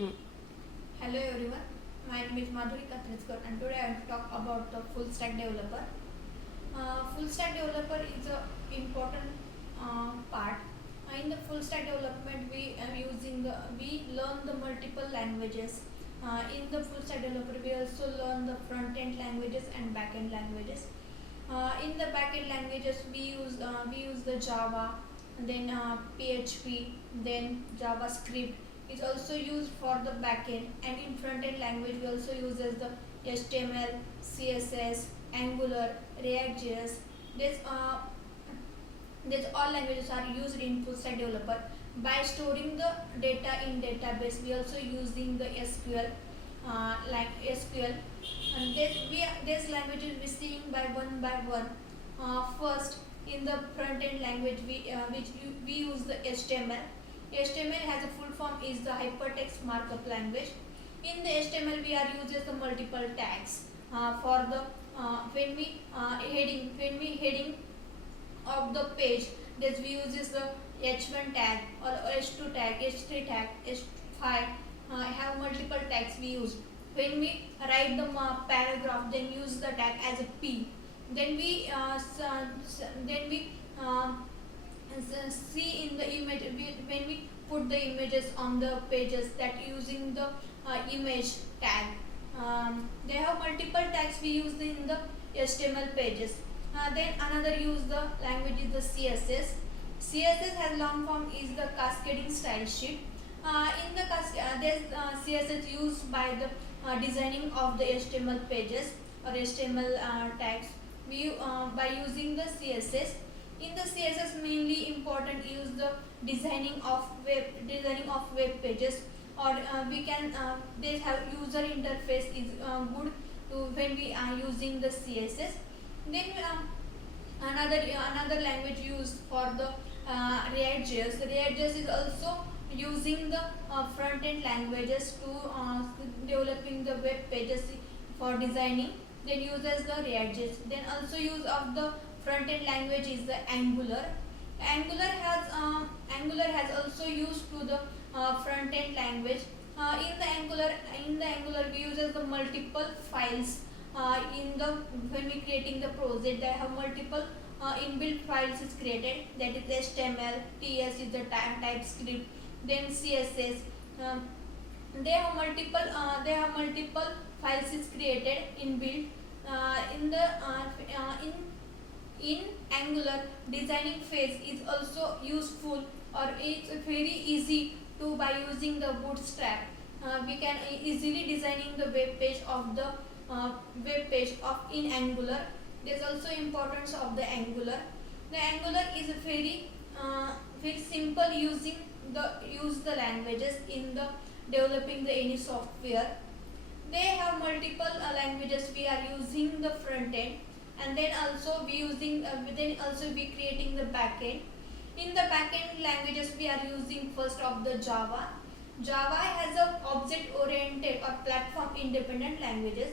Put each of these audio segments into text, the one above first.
Hmm. Hello everyone, my name is Madhuri Katreskar and today I will talk about the full stack developer. Full stack developer is a important part. In the full stack development, we learn the multiple languages. In the full stack developer, we also learn the front end languages and back end languages. In the backend languages, we use the Java, then PHP, then JavaScript is also used for the backend, and in front end language we also use as the HTML, CSS, Angular, React.js. This these all languages are used in full stack developer. By storing the data in database, we also using the SQL, like SQL, and these languages we seeing by one. First, in the front end language, we use the HTML. HTML has a full form is the hypertext markup language. In the HTML, we are uses the multiple tags for the when we heading of the page. This we uses the h1 tag or h2 tag, h3 tag, h5. Have multiple tags we use. When we write the paragraph, then use the tag as a p. Then we see in the image, when we put the images on the pages, that using the image tag. They have multiple tags we use in the HTML pages. Then another use the language is the CSS. CSS has long form is the cascading style sheet. In the CSS used by the designing of the HTML pages or HTML tags. We by using the CSS. In the CSS, mainly important use the designing of web pages, or we can they have user interface is good to when we are using the CSS. Then another language used for the React.js. React.js is also using the front end languages to developing the web pages for designing. Then uses the React.js. Then also use of the front end language is the Angular. Angular has also used to the front end language. In the Angular we uses the multiple files. In the when we creating the project, they have multiple inbuilt files is created, that is HTML, TS is the TypeScript, then CSS. Um, they have multiple files is created inbuilt. In the in Angular, designing phase is also useful, or it's very easy to by using the Bootstrap. We can easily designing the web page of the web page of in Angular. There's also importance of the Angular. The Angular is a very simple use the languages in the developing the any software. They have multiple languages we are using the front end, and then also we creating the back end. In the back end languages, we are using first of the Java. Java has a object oriented or platform independent languages.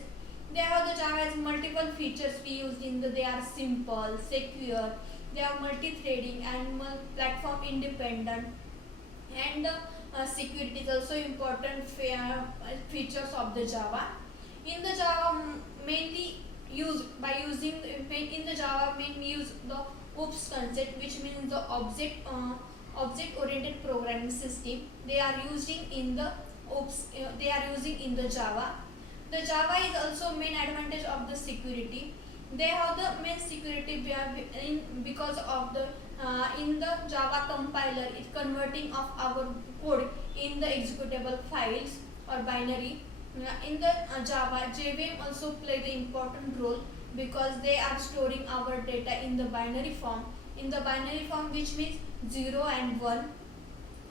They have the Java has multiple features we use in the, they are simple, secure, they are multi-threading and platform independent, and security is also important features of the Java. In the Java, mainly used by using in the Java, mainly use the OOPS concept, which means the object oriented programming system. They are using in the OOPS. They are using in the Java. The Java is also main advantage of the security. They have the main security because of the in the Java compiler, it converting of our code in the executable files or binary. In the Java, JVM also play the important role because they are storing our data in the binary form. In the binary form, which means 0 and 1.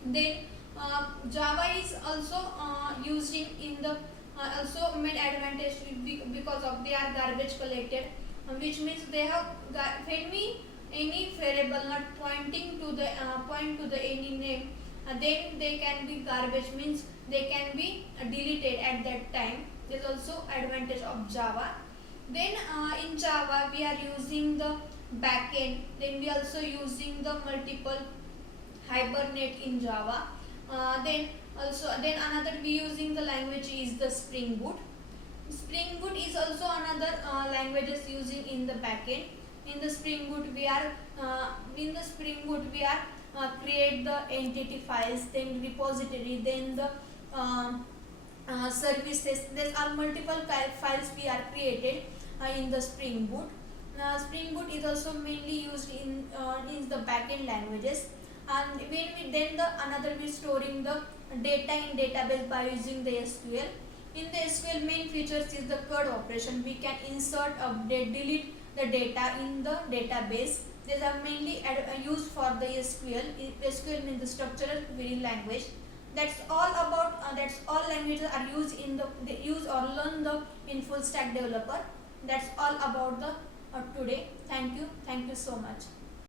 Then Java is also using in the also main advantage because of they are garbage collected, which means they have when we any variable not pointing to the point to the any name, then they can be garbage, means they can be deleted at that time. There is also advantage of Java. Then in Java we are using the backend. Then we also using the multiple Hibernate in Java. Then Also, then another we using the language is the Spring Boot. Spring Boot is also another languages using in the backend. In the Spring Boot we are create the entity files, then repository, then the services. There are multiple files we are created in the Spring Boot. Spring Boot is also mainly used in the backend languages, and when we then the another we storing the data in database by using the SQL. In the SQL, main features is the CRUD operation. We can insert, update, delete the data in the database. These are mainly used for the SQL. SQL means the structural query language. That's all about. That's all languages are used in the they use or learn the in full stack developer. That's all about the today. Thank you. Thank you so much.